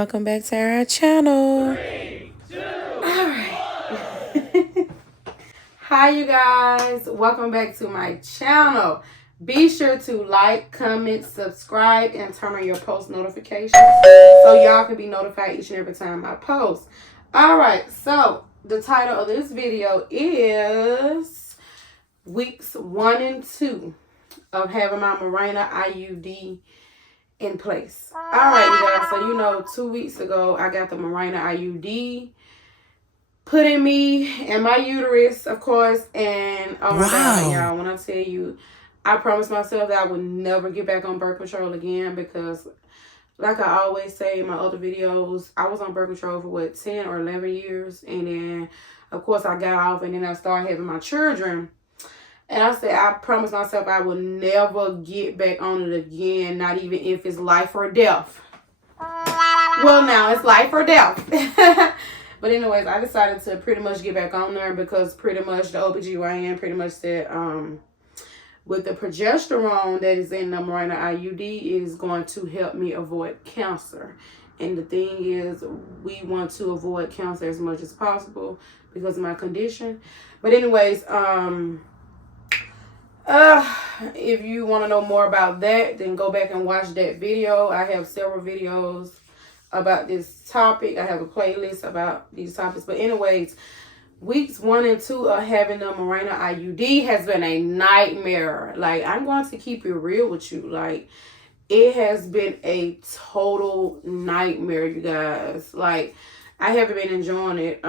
welcome back to our channel. 3, 2, Alright. Hi you guys, welcome back to my channel. Be sure to like, comment, subscribe, and turn on your post notifications so y'all can be notified each and every time I post. Alright, so the title of this video is weeks 1 and 2 of having my Mirena Iud in place. Alright, you guys, so you know 2 weeks ago I got the Mirena Iud put in me and my uterus, of course, and oh my God, y'all, when I tell you, I promised myself that I would never get back on birth control again because, like I always say in my other videos, I was on birth control for what, 10 or 11 years, and then of course I got off and then I started having my children. And I said, I promised myself I would never get back on it again, not even if it's life or death. Well, now it's life or death. But anyways, I decided to pretty much get back on there because pretty much the OBGYN pretty much said with the progesterone that is in the Mirena Iud is going to help me avoid cancer. And the thing is, we want to avoid cancer as much as possible because of my condition. But anyways, if you want to know more about that, then go back and watch that video. I have several videos about this topic. I have a playlist about these topics. But anyways, weeks 1 and 2 of having the Mirena Iud has been a nightmare. Like, I'm going to keep it real with you. Like, it has been a total nightmare, you guys. Like, I haven't been enjoying it.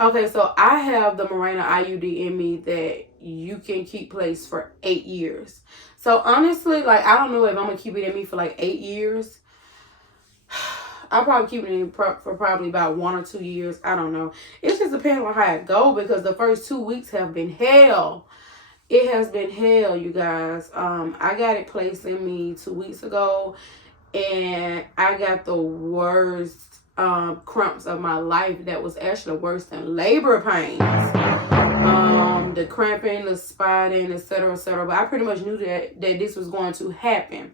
Okay, so I have the Mirena Iud in me that you can keep placed for 8 years. So honestly, like, I don't know if I'm gonna keep it in me for like 8 years. I'll probably keep it in for probably about 1 or 2 years. I don't know. It just depends on how it go because the first 2 weeks have been hell. It has been hell, you guys. I got it placed in me 2 weeks ago, and I got the worst cramps of my life. That was actually worse than labor pains. The cramping, the spotting, etc., etc. But I pretty much knew that this was going to happen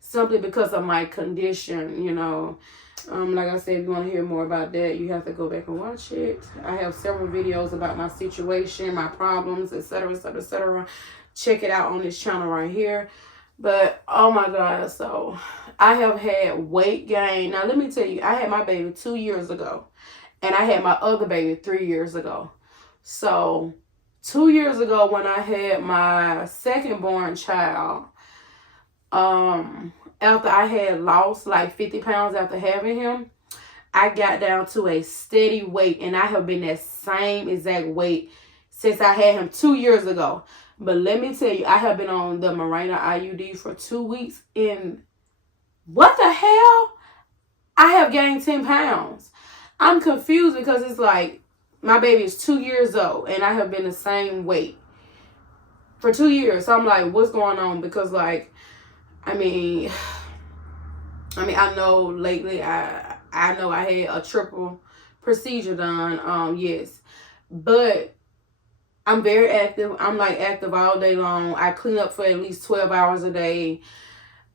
simply because of my condition, you know. Like I said, if you want to hear more about that, you have to go back and watch it. I have several videos about my situation, my problems, etc., etc., etc. Check it out on this channel right here. But oh my God, so I have had weight gain. Now let me tell you, I had my baby 2 years ago, and I had my other baby 3 years ago. So 2 years ago, when I had my second born child, after I had lost like 50 pounds after having him, I got down to a steady weight, and I have been that same exact weight since I had him 2 years ago. But let me tell you, I have been on the Mirena Iud for 2 weeks, and what the hell? I have gained 10 pounds. I'm confused because it's like my baby is 2 years old, and I have been the same weight for 2 years. So I'm like, what's going on? Because like, I mean, I know lately I know I had a triple procedure done, yes, but I'm very active. I'm like active all day long. I clean up for at least 12 hours a day.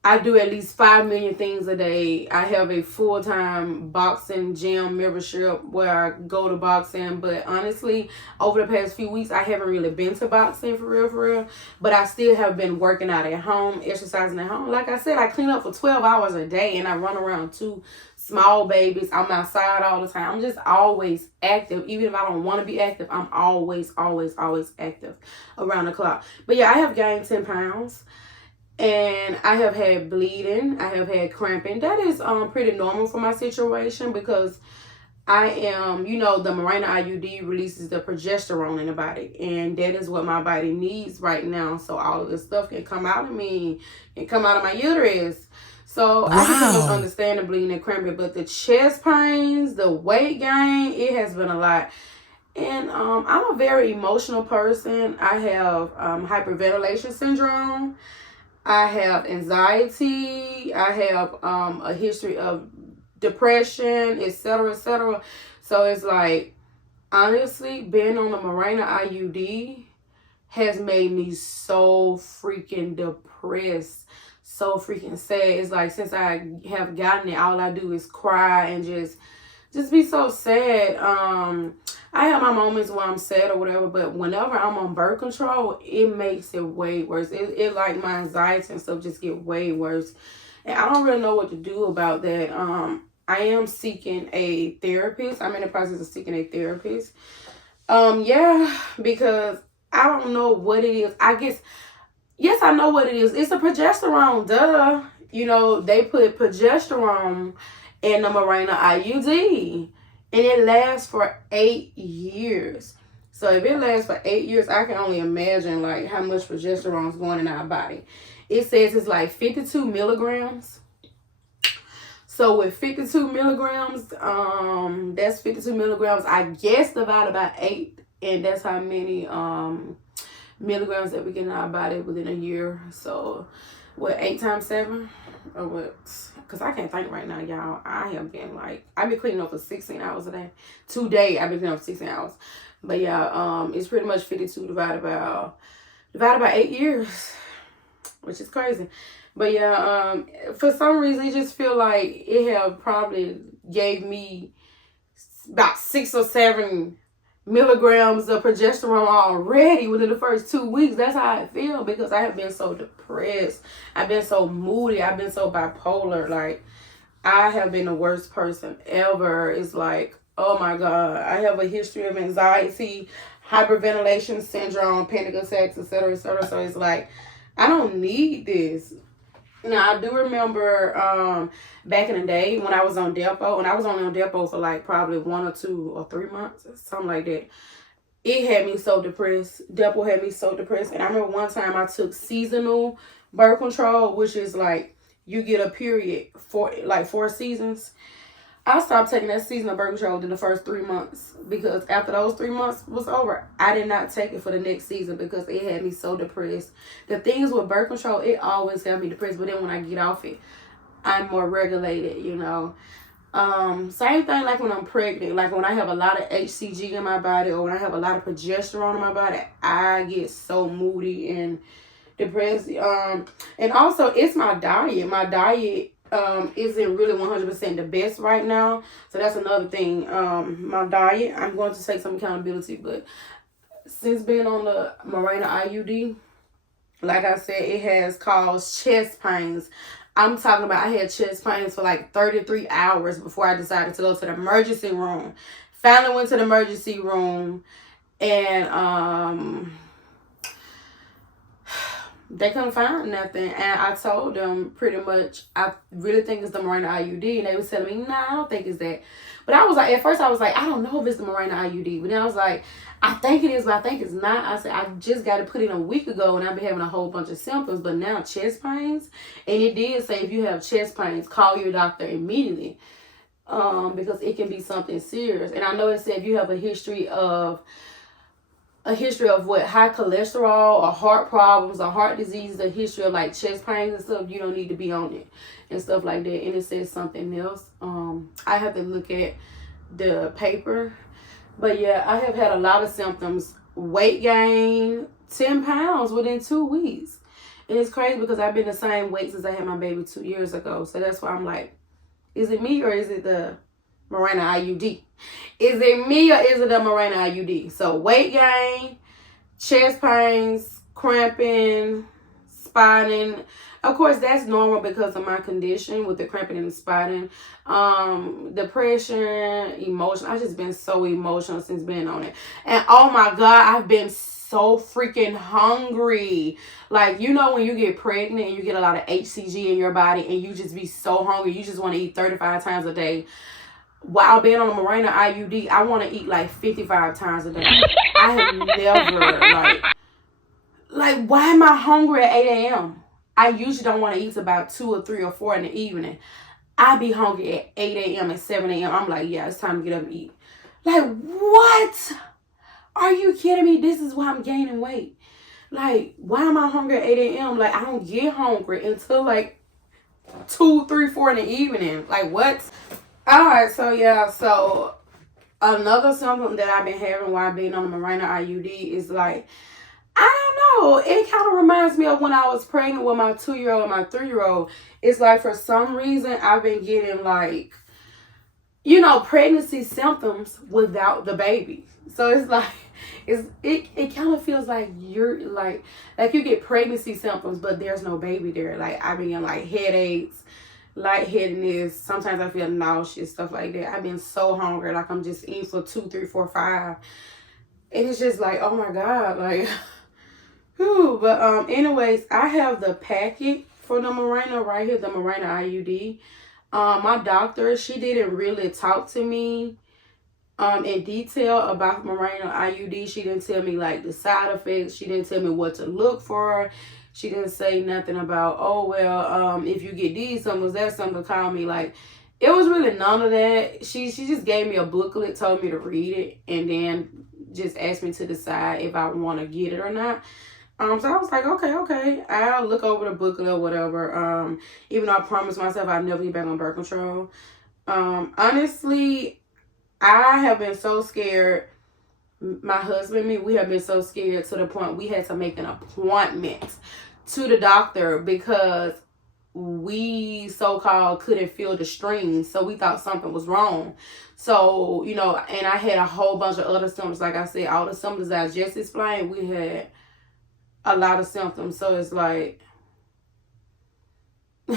I do at least 5 million things a day. I have a full-time boxing gym membership where I go to boxing. But honestly, over the past few weeks, I haven't really been to boxing for real. But I still have been working out at home, exercising at home. Like I said, I clean up for 12 hours a day, and I run around 2 small babies. I'm outside all the time. I'm just always active. Even if I don't want to be active, I'm always active around the clock. But yeah, I have gained 10 pounds. And I have had bleeding. I have had cramping. That is pretty normal for my situation because I am, you know, the Mirena Iud releases the progesterone in the body. And that is what my body needs right now. So all of this stuff can come out of me and come out of my uterus. So I can pretty much understand the bleeding and cramping. But the chest pains, the weight gain, it has been a lot. And I'm a very emotional person. I have hyperventilation syndrome. I have anxiety. I have a history of depression, etc., etc. So it's like, honestly, being on the Mirena Iud has made me so freaking depressed. so freaking sad. It's like since I have gotten it, all I do is cry and just be so sad. I have my moments where I'm sad or whatever, but whenever I'm on birth control, it makes it way worse. It like my anxiety and stuff just get way worse. And I don't really know what to do about that. I am seeking a therapist. I'm in the process of seeking a therapist. Yeah, because I don't know what it is. I guess, yes, I know what it is. It's a progesterone, duh. You know, they put progesterone in the Mirena Iud. And it lasts for 8 years. So if it lasts for 8 years, I can only imagine like how much progesterone is going in our body. It says it's like 52 milligrams. So with 52 milligrams, that's 52 milligrams, I guess, divided by 8. And that's how many milligrams that we get in our body within a year. So what, 8 times 7? Or what? Because I can't think right now, y'all. I have been like, I've been cleaning up for 16 hours a day. Today, I've been cleaning up for 16 hours. But yeah, it's pretty much 52 divided by 8 years, which is crazy. But yeah, for some reason, it just feel like it have probably gave me about 6 or 7 milligrams of progesterone already within the first 2 weeks. That's how I feel, because I have been so depressed. I've been so moody. I've been so bipolar. Like, I have been the worst person ever. It's like, oh my God. I have a history of anxiety, hyperventilation syndrome, panic attacks, etc., etc. So it's like, I don't need this. Now, I do remember back in the day when I was on Depo, and I was only on Depo for like probably 1 or 2 or 3 months, something like that. It had me so depressed. Depo had me so depressed. And I remember one time I took seasonal birth control, which is like you get a period for like 4 seasons. I stopped taking that seasonal birth control in the first 3 months, because after those 3 months was over, I did not take it for the next season because it had me so depressed. The things with birth control, it always got me depressed, but then when I get off it, I'm more regulated, you know. Same thing like when I'm pregnant, like when I have a lot of HCG in my body or when I have a lot of progesterone in my body, I get so moody and depressed. And also it's my diet. My diet isn't really 100% the best right now. So that's another thing. My diet, I'm going to take some accountability, but since being on the Mirena Iud, like I said, it has caused chest pains. I'm talking about I had chest pains for like 33 hours before I decided to go to the emergency room. Finally went to the emergency room, and they couldn't find nothing. And I told them pretty much, I really think it's the Mirena Iud. And they was telling me, nah, I don't think it's that. But I was like, at first I was like, I don't know if it's the Mirena Iud. But then I was like, I think it is, but I think it's not. I said, I just got to put it in a week ago and I've been having a whole bunch of symptoms. But now chest pains. And it did say if you have chest pains, call your doctor immediately. Because it can be something serious. And I know it said if you have a history of what, high cholesterol or heart problems or heart disease, a history of like chest pains and stuff, you don't need to be on it and stuff like that. And it says something else. I have to look at the paper. But yeah, I have had a lot of symptoms. Weight gain, 10 pounds within 2 weeks. And it's crazy because I've been the same weight since I had my baby 2 years ago. So that's why I'm like, is it me or is it the Mirena Iud? Is it me or is it the Mirena Iud? So weight gain, chest pains, cramping, spotting. Of course, that's normal because of my condition with the cramping and the spotting. Depression, emotion. I've just been so emotional since being on it. And oh my God, I've been so freaking hungry. Like, you know, when you get pregnant and you get a lot of HCG in your body and you just be so hungry, you just want to eat 35 times a day. While being on the Mirena Iud, I want to eat like 55 times a day. I have never, like, why am I hungry at 8 a.m.? I usually don't want to eat till about 2 or 3 or 4 in the evening. I be hungry at 8 a.m. and 7 a.m. I'm like, yeah, it's time to get up and eat. Like, what? Are you kidding me? This is why I'm gaining weight. Like, why am I hungry at 8 a.m.? Like, I don't get hungry until like 2, 3, 4 in the evening. Like, what? Alright, so yeah, so another symptom that I've been having while being on the Mirena Iud is like, I don't know. It kind of reminds me of when I was pregnant with my 2-year-old and my 3-year-old. It's like for some reason I've been getting like, you know, pregnancy symptoms without the baby. So it's like it kind of feels like you're like you get pregnancy symptoms, but there's no baby there. Like I've been getting like headaches, lightheadedness. Sometimes I feel nauseous, stuff like that. I've been so hungry, like I'm just eating for 2, 3, 4, 5. And it's just like, oh my God, like, whew. But anyways, I have the packet for the Mirena right here, the Mirena Iud. My doctor, she didn't really talk to me in detail about Mirena Iud. She didn't tell me like the side effects. She didn't tell me what to look for. She didn't say nothing about, oh well, if you get these symptoms, that's something to call me. Like, it was really none of that. She just gave me a booklet, told me to read it, and then just asked me to decide if I want to get it or not. So I was like, okay, I'll look over the booklet or whatever. Even though I promised myself I'd never get back on birth control. Honestly, I have been so scared. My husband and me, we have been so scared to the point we had to make an appointment to the doctor because we so-called couldn't feel the strings. So we thought something was wrong. So, you know, and I had a whole bunch of other symptoms. Like I said, all the symptoms I just explained, we had a lot of symptoms. So it's like, we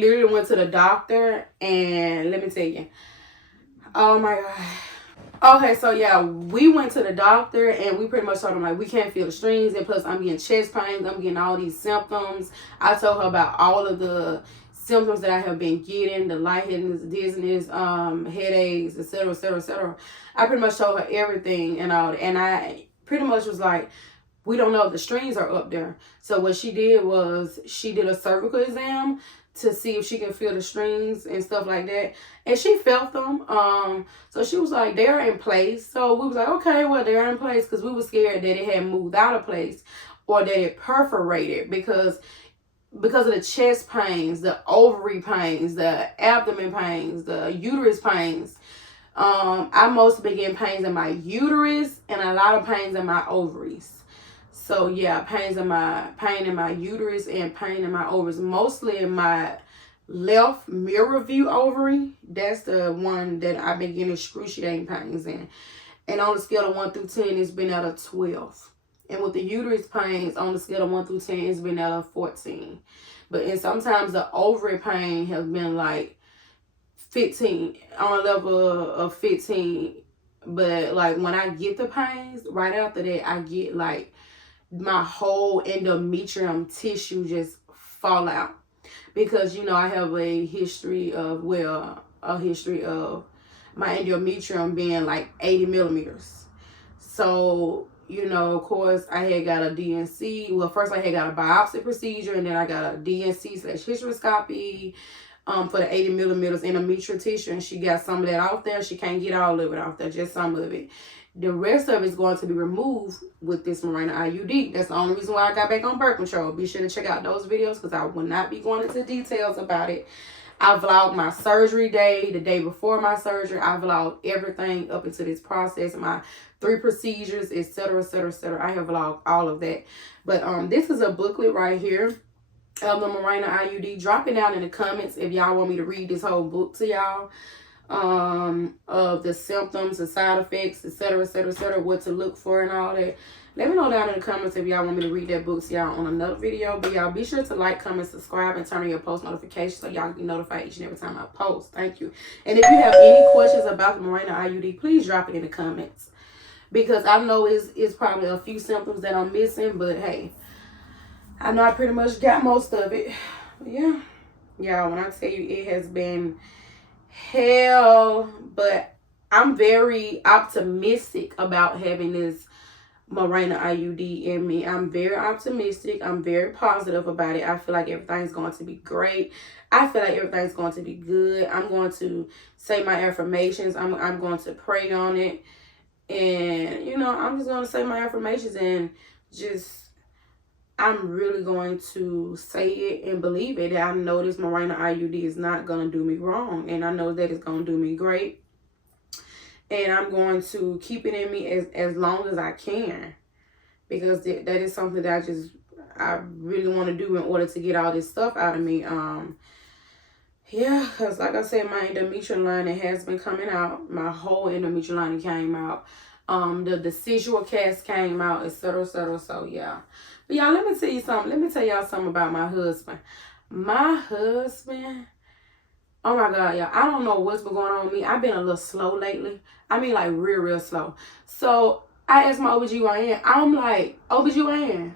literally went to the doctor, and let me tell you, oh my God. Okay, so yeah, we went to the doctor and we pretty much told him like we can't feel the strings, and plus I'm getting chest pains, I'm getting all these symptoms. I told her about all of the symptoms that I have been getting, the lightheadedness, dizziness, headaches, etc., etc., etc. I pretty much told her everything and all that, and I pretty much was like, we don't know if the strings are up there. So what she did was she did a cervical exam to see if she can feel the strings and stuff like that. And she felt them. So she was like, they're in place. So we was like, okay, well, they're in place, because we were scared that it had moved out of place or that it perforated because of the chest pains, the ovary pains, the abdomen pains, the uterus pains. I mostly been getting pains in my uterus and a lot of pains in my ovaries. So yeah, pain in my uterus and pain in my ovaries, mostly in my left mirror view ovary. That's the one that I've been getting excruciating pains in. And on the scale of 1 through 10, it's been at a 12. And with the uterus pains, on the scale of 1 through 10, it's been at a 14. And sometimes the ovary pain has been like 15, on a level of 15. But like when I get the pains, right after that, I get like my whole endometrium tissue just fall out, because you know I have a history of my endometrium being like 80 millimeters. So you know, of course, I had got a DNC. Well, first I had got a biopsy procedure, and then I got a DNC/hysteroscopy for the 80 millimeters endometrial tissue, and she got some of that off there. She can't get all of it off there, just some of it. The rest of it is going to be removed with this Mirena Iud. That's the only reason why I got back on birth control. Be sure to check out those videos, because I will not be going into details about it. I vlogged my surgery day, the day before my surgery. I vlogged everything up into this process, my 3 procedures, etc., etc., etc. I have vlogged all of that. But this is a booklet right here of the Mirena Iud. Drop it down in the comments if y'all want me to read this whole book to y'all. Of the symptoms, the side effects, etc., etc., etc., what to look for and all that. Let me know down in the comments if y'all want me to read that book to y'all on another video. But y'all be sure to like, comment, subscribe, and turn on your post notifications so y'all can be notified each and every time I post. Thank you. And if you have any questions about the Mirena Iud, please drop it in the comments, because I know it's probably a few symptoms that I'm missing, but hey, I know I pretty much got most of it. But yeah, y'all, when I tell you it has been hell, but I'm very optimistic about having this Mirena Iud in me. I'm very optimistic. I'm very positive about it. I feel like everything's going to be great. I feel like everything's going to be good. I'm going to say my affirmations. I'm going to pray on it, and you know, I'm just going to say my affirmations, and I'm really going to say it and believe it. I know this Mirena Iud is not going to do me wrong, and I know that it's going to do me great. And I'm going to keep it in me as long as I can. because that is something that I really want to do in order to get all this stuff out of me. Yeah, because like I said, my endometrial lining has been coming out. My whole endometrial lining came out. The decidual cast came out, etc., etc. So yeah. But y'all, let me tell you something. Let me tell y'all something about my husband. My husband, oh my God, y'all, I don't know what's been going on with me. I've been a little slow lately. I mean, like real slow. So I asked my OBGYN, I'm like, OBGYN,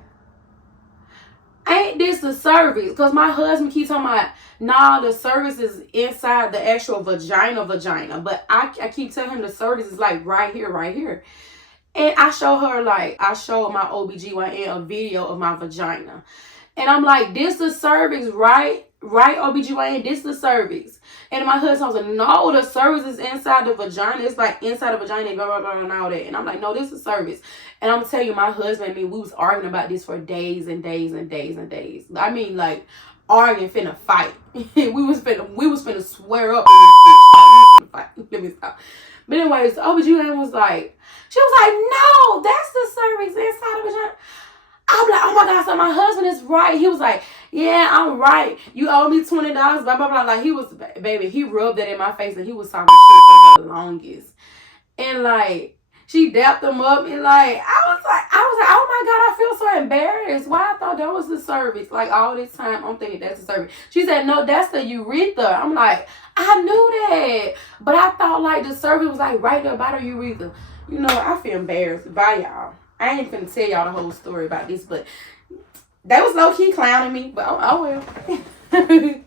ain't this the cervix? Because my husband keeps talking about, nah, the cervix is inside the actual vagina. But I keep telling him the cervix is like right here. And I showed my OBGYN a video of my vagina. And I'm like, this the cervix, right? Right, OBGYN, this the cervix. And my husband was like, no, the cervix is inside the vagina. It's like inside the vagina, blah, blah, blah, and all that. And I'm like, no, this is cervix. And I'm telling you, my husband and me, we was arguing about this for days and days and days and days. I mean, like, arguing, finna fight. we was finna swear up in this bitch. Like, we was finna fight. Let me stop. But anyways, the OBGYN was like, she was like, no, that's the cervix inside the vagina. I'm like, oh my God, so my husband is right. He was like, yeah, I'm right. You owe me $20, blah, blah, blah. Like, he was, baby, he rubbed that in my face and he was talking shit for the longest. And like, she dapped him up and like, I was like, oh my God, I feel so embarrassed. Why I thought that was the cervix. Like, all this time, I'm thinking that's the cervix. She said, no, that's the urethra. I'm like, I knew that. But I thought like the cervix was like right there by the urethra. You know, I feel embarrassed. Bye, y'all. I ain't finna tell y'all the whole story about this, but they was low-key clowning me, but oh well.